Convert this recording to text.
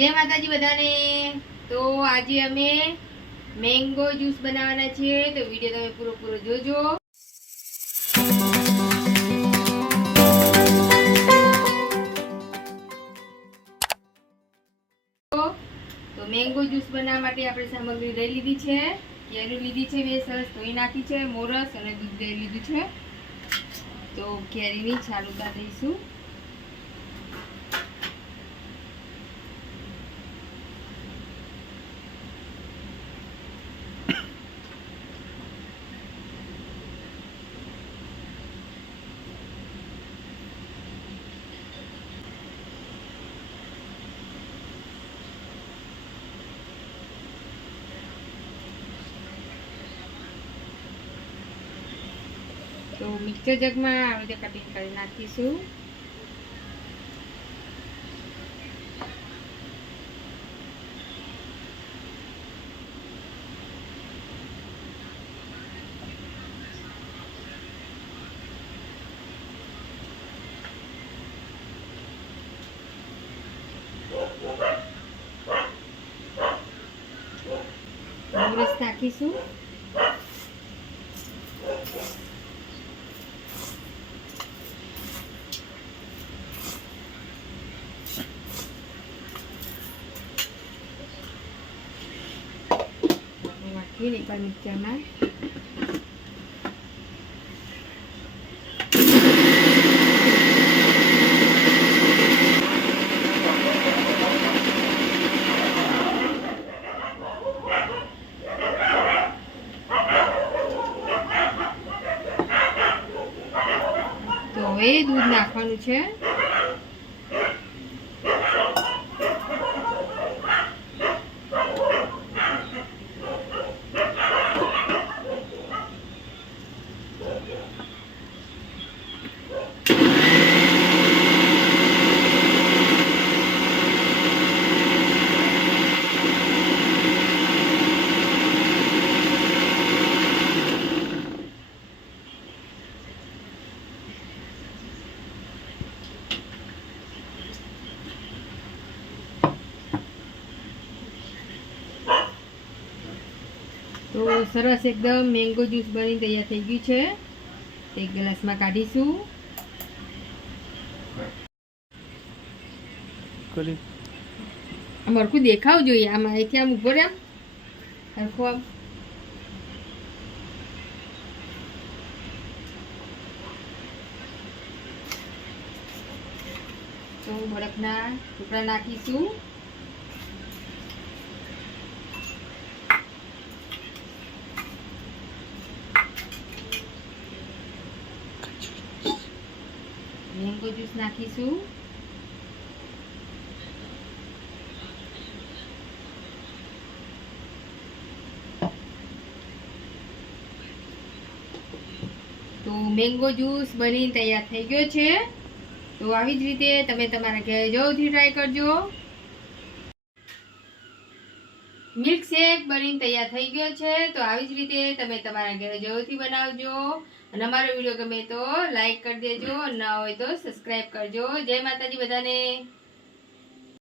જય માતાજી બધાને। તો આજે અમે મેંગો જ્યુસ બનાવવાના છે, તો વિડિયો તમે પૂરો જોજો। તો મેંગો જ્યુસ બનાવવા માટે આપણે સામગ્રી લઈ લીધી છે। કેરી લીધી છે, બે સરસ ધોઈ નાખી છે, મોરસ અને દૂધ લઈ લીધું છે। તો કેરીની છાલ ઉતારી દઈશું। तो मिक्सर जग में आ रीते कटिंग कर नाखीशुं। मोरस नाखीशुं। एक बार मिक्सर में तो हवे दूध नाखवानुं छे। तो सरस एकदम मैंगो ज्यूस बनी तैयार थई गयुं छे। एक ग्लास में काढीशुं। आम हरखुं देखाव जोईए। आम अहींथी आम ऊभो रे, आम हरखुं आम तो बरफना टुकड़ा नाखीशुं। Mango juice नाखीशुं। तो मैंगो ज्यूस बनी तैयार थई गयो छे। तो आवी ज रीते तमे तमारा घरे जरूरथी ट्राय करजो। मिल्क शेक बनी तैयार थई गयो छे। तो आवी ज रीते तमे तमारा घरे जरूरथी बनावजो। અને અમારો વિડિયો ગમે તો લાઈક કરી દેજો, ન હોય તો સબસ્ક્રાઇબ કરજો। જય માતાજી બધાને।